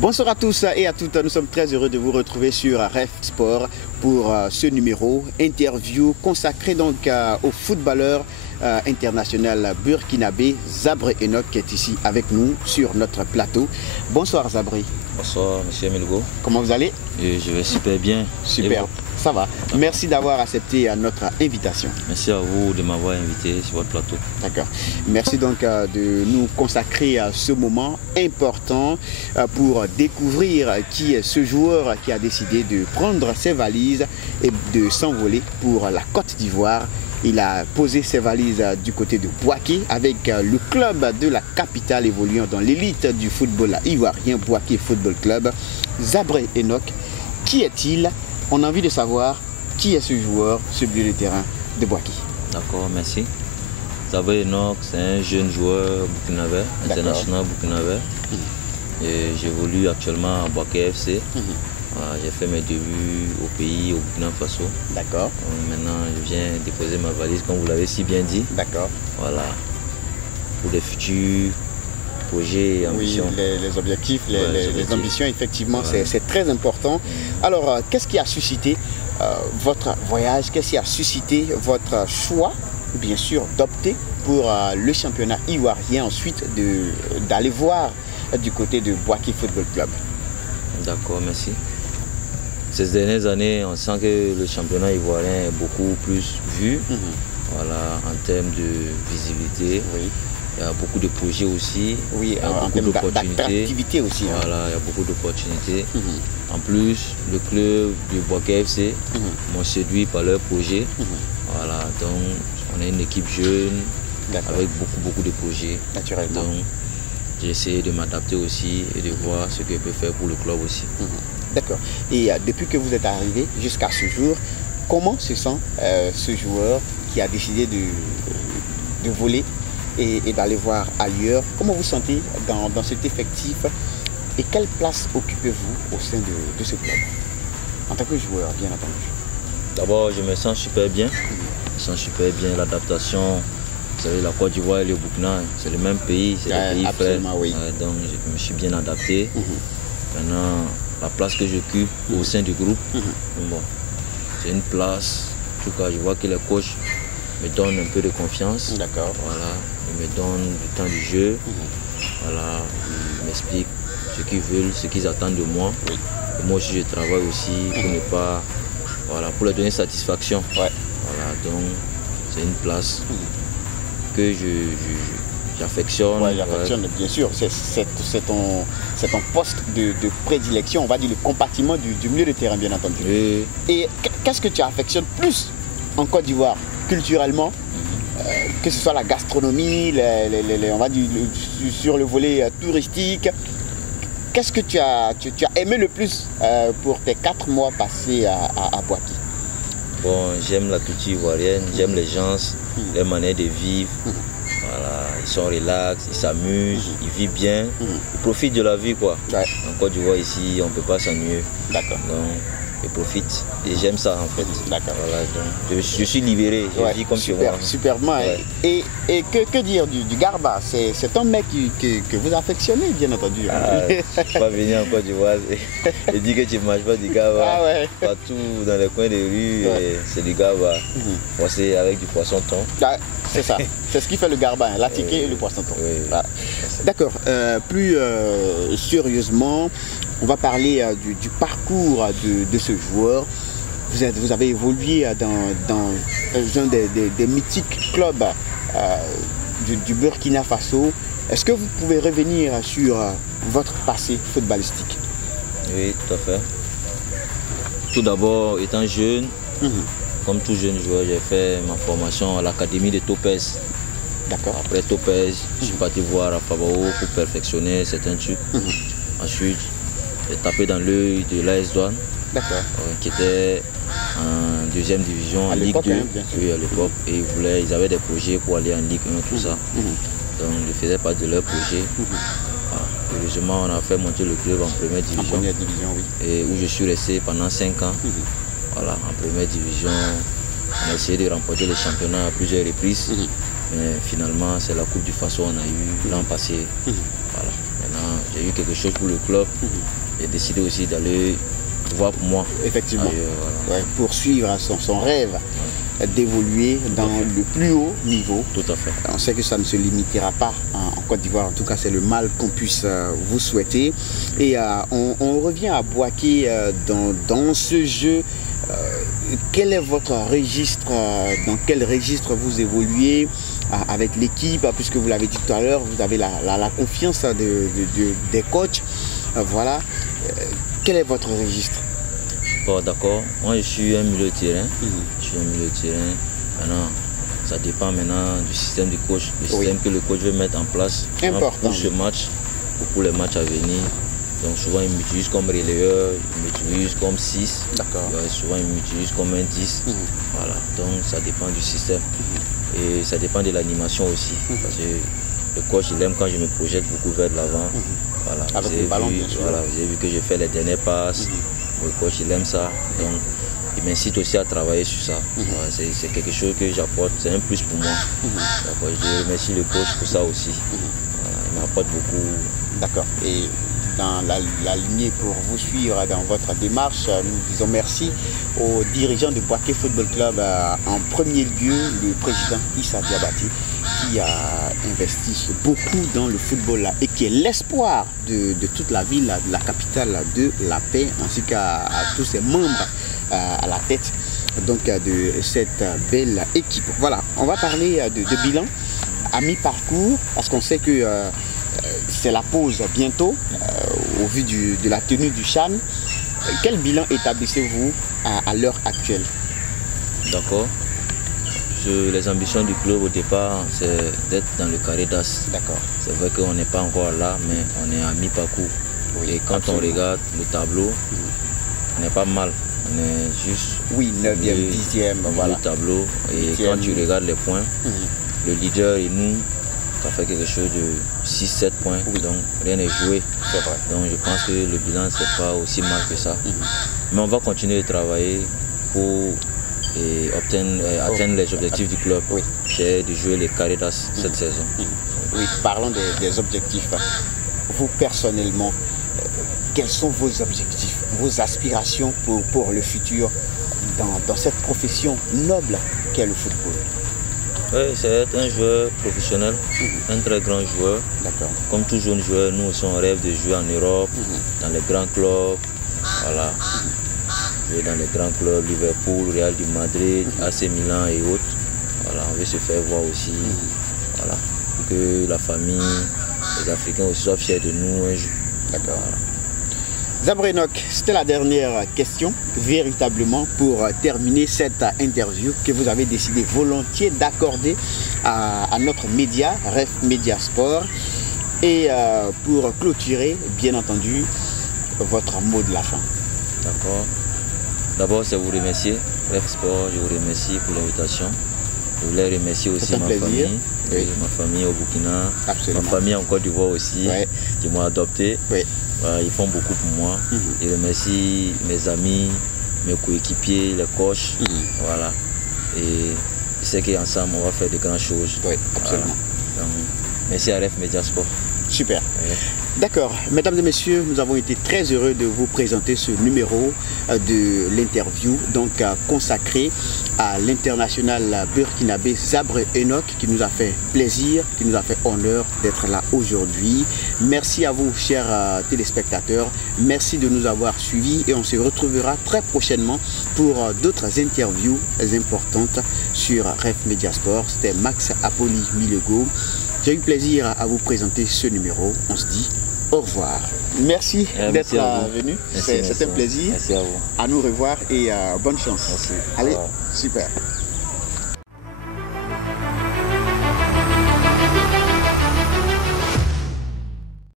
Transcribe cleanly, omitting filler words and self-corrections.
Bonsoir à tous et à toutes, nous sommes très heureux de vous retrouver sur REF Sport pour ce numéro interview consacré donc au footballeur international burkinabé Zabré Enoch qui est ici avec nous sur notre plateau. Bonsoir Zabré. Bonsoir Monsieur Milgo. Comment vous allez? Je vais super bien. Super, ça va. Merci d'avoir accepté notre invitation. Merci à vous de m'avoir invité sur votre plateau. D'accord. Merci donc de nous consacrer à ce moment important pour découvrir qui est ce joueur qui a décidé de prendre ses valises et de s'envoler pour la Côte d'Ivoire. Il a posé ses valises du côté de Bouaké avec le club de la capitale évoluant dans l'élite du football ivoirien, Bouaké Football Club. Zabré Enoch, qui est-il? On a envie de savoir qui est ce joueur, ce milieu de terrain de Bouaké. D'accord, merci. Zabré Enoch, c'est un jeune joueur burkinabé, international burkinabé. Et j'évolue actuellement à Bouaké FC. J'ai fait mes débuts au pays, au Burkina Faso. D'accord. Maintenant, je viens déposer ma valise, comme vous l'avez si bien dit. D'accord. Voilà. Pour les futurs projets et ambitions. Oui, les objectifs, les ambitions, effectivement, voilà. C'est très important. Alors, qu'est-ce qui a suscité votre voyage? Qu'est-ce qui a suscité votre choix, bien sûr, d'opter pour le championnat ivoirien, ensuite d'aller voir du côté de Bouaké Football Club? D'accord, merci. Ces dernières années, on sent que le championnat ivoirien est beaucoup plus vu, voilà, en termes de visibilité. Oui. Il y a beaucoup de projets aussi, oui, il y a beaucoup d'opportunités aussi. Voilà, il y a beaucoup d'opportunités. En plus, le club du Bouaké FC m'ont séduit par leur projet. Voilà, donc on est une équipe jeune avec beaucoup de projets. Naturellement. Donc, j'ai essayé de m'adapter aussi et de voir ce que je peux faire pour le club aussi. D'accord. Et depuis que vous êtes arrivé jusqu'à ce jour, comment se sent ce joueur qui a décidé de voler et d'aller voir ailleurs? Comment vous sentez dans cet effectif et quelle place occupez-vous au sein de ce club en tant que joueur, bien entendu? D'abord, je me sens super bien. Je me sens super bien. L'adaptation, vous savez, la Côte d'Ivoire et le Burkina, c'est le même pays, c'est des pays frères. Oui. Donc, je me suis bien adapté. Maintenant, la place que j'occupe au sein du groupe, bon, c'est une place. En tout cas, je vois que les coachs me donnent un peu de confiance. D'accord. Voilà, ils me donnent du temps du jeu. Voilà, ils m'expliquent ce qu'ils veulent, ce qu'ils attendent de moi. Oui. Et moi aussi, je travaille aussi pour ne pas, voilà, pour leur donner satisfaction. Ouais. Voilà, donc c'est une place que j'affectionne. Oui, j'affectionne, bien sûr. C'est ton poste de prédilection, on va dire le compartiment du milieu de terrain, bien entendu. Oui. Et qu'est-ce que tu affectionnes plus en Côte d'Ivoire, culturellement, que ce soit la gastronomie, on va dire sur le volet touristique? Qu'est-ce que tu as aimé le plus pour tes 4 mois passés à Bouaké? Bon, j'aime la culture ivoirienne, j'aime les gens, les manières de vivre. Voilà, ils sont relax, ils s'amusent, ils vivent bien, ils profitent de la vie, quoi. Ouais. En Côte d'Ivoire, ici, on ne peut pas s'ennuyer. D'accord. Donc, ils profitent et j'aime ça, en fait. D'accord. Voilà, donc, je suis libéré, je vis comme chez moi. Superbement. Ouais. Et que dire du Garba? C'est un mec que vous affectionnez, bien entendu. Ah, je ne peux pas venir en Côte d'Ivoire et dire que tu ne manges pas du Garba. Ah ouais. Partout dans les coins des rues, c'est du Garba. C'est avec du poisson thon. Ah, c'est ça, c'est ce qui fait le Garba, la ticket et le poisson thon. Oui. Voilà. D'accord, plus sérieusement, on va parler du parcours de ce joueur. Vous avez évolué dans un des mythiques clubs du Burkina Faso. Est-ce que vous pouvez revenir sur votre passé footballistique? Oui, tout à fait. Tout d'abord, étant jeune, comme tout jeune joueur, j'ai fait ma formation à l'académie de Topez. D'accord. Après Topez, je suis parti voir à Fabao pour perfectionner certains trucs. Ensuite, j'ai tapé dans l'œil de l'AS Douanes, qui était en deuxième division, en Ligue 2. Oui, à l'époque. Et ils avaient des projets pour aller en Ligue 1, tout ça. Donc, je faisais partie de leur projet. Heureusement, on a fait monter le club en première division. En première division, oui. Et où je suis resté pendant 5 ans. Voilà, en première division, on a essayé de remporter le championnat à plusieurs reprises. Mais finalement, c'est la Coupe du Faso qu'on a eu l'an passé. Voilà. Maintenant, j'ai eu quelque chose pour le club. J'ai décidé aussi d'aller voir pour moi. Effectivement. Voilà. Poursuivre son rêve d'évoluer dans le plus haut niveau. Tout à fait. On sait que ça ne se limitera pas en Côte d'Ivoire. En tout cas, c'est le mal qu'on puisse vous souhaiter. Et on revient à Bouaké dans ce jeu. Quel est votre registre, dans quel registre vous évoluez avec l'équipe, puisque vous l'avez dit tout à l'heure, vous avez la confiance des coachs. Voilà. Quel est votre registre? Bon, d'accord. Moi, je suis un milieu de terrain. Je suis un milieu de terrain. Maintenant, ça dépend maintenant du système du coach, du système que le coach veut mettre en place pour ce match ou pour les matchs à venir. Donc souvent il m'utilise comme relayeur, il m'utilise comme 6. D'accord. Souvent il m'utilise comme un 10. Voilà. Donc ça dépend du système. Et ça dépend de l'animation aussi. Parce que le coach il aime quand je me projette beaucoup vers l'avant. Voilà. Avec le ballon, bien sûr. Voilà, vous avez vu que je fais les dernières passes. Le coach il aime ça. Donc il m'incite aussi à travailler sur ça. Voilà, c'est quelque chose que j'apporte, c'est un plus pour moi. Je remercie le coach pour ça aussi. Voilà, il m'apporte beaucoup. D'accord. Et dans la lignée pour vous suivre dans votre démarche, nous disons merci aux dirigeants de Bouaké Football Club, en premier lieu le président Issa Diabaté, qui a investi beaucoup dans le football là, et qui est l'espoir de toute la ville, de la capitale de la paix, ainsi qu'à tous ses membres à la tête donc, de cette belle équipe. Voilà, on va parler de bilan à mi-parcours, parce qu'on sait que c'est la pause bientôt, au vu de la tenue du CHAN. Quel bilan établissez-vous à l'heure actuelle? D'accord. Les ambitions du club au départ, c'est d'être dans le carré d'as. D'accord. C'est vrai qu'on n'est pas encore là, mais on est à mi-parcours. Et quand on regarde le tableau, on n'est pas mal. On est juste 9e, 10e, voilà. Le tableau. Et 10e. Quand tu regardes les points, le leader et nous, ça fait quelque chose de 6-7 points, donc rien n'est joué. Donc je pense que le bilan, c'est pas aussi mal que ça. Mais on va continuer de travailler pour atteindre les objectifs du club. C'est de jouer les carrés d'as cette saison. Oui, parlons des objectifs. Vous personnellement, quels sont vos objectifs, vos aspirations pour le futur dans cette profession noble qu'est le football? Oui, c'est être un joueur professionnel, un très grand joueur. Comme tout jeune joueur, nous aussi on rêve de jouer en Europe, dans les grands clubs. Voilà. Jouer dans les grands clubs, Liverpool, Real de Madrid, AC Milan et autres. Voilà, on veut se faire voir aussi. Voilà. Pour que la famille, les Africains aussi soient fiers de nous un jour. D'accord. Voilà. Zabre Enoch, c'était la dernière question, véritablement, pour terminer cette interview que vous avez décidé volontiers d'accorder à notre média, REF Média Sport. Et pour clôturer, bien entendu, votre mot de la fin. D'accord. D'abord, c'est vous remercier, REF Sport, je vous remercie pour l'invitation. Je voulais remercier aussi ma famille, ma famille au Burkina, ma famille en Côte d'Ivoire aussi, qui m'ont adopté. Ils font beaucoup pour moi. Je remercie mes amis, mes coéquipiers, les coachs. Voilà. Et je sais qu'ensemble, on va faire de grandes choses. Oui, absolument. Voilà. Donc, merci à REF Média Sport. Super. D'accord. Mesdames et messieurs, nous avons été très heureux de vous présenter ce numéro de l'interview consacré à l'international burkinabé Zabre Enoch, qui nous a fait plaisir, qui nous a fait honneur d'être là aujourd'hui. Merci à vous, chers téléspectateurs. Merci de nous avoir suivis et on se retrouvera très prochainement pour d'autres interviews importantes sur REF Média Sport. C'était Max Apoli Milego. J'ai eu plaisir à vous présenter ce numéro. On se dit au revoir. Merci d'être venu. C'est un plaisir. Merci à vous. À nous revoir et bonne chance. Merci. Allez, super.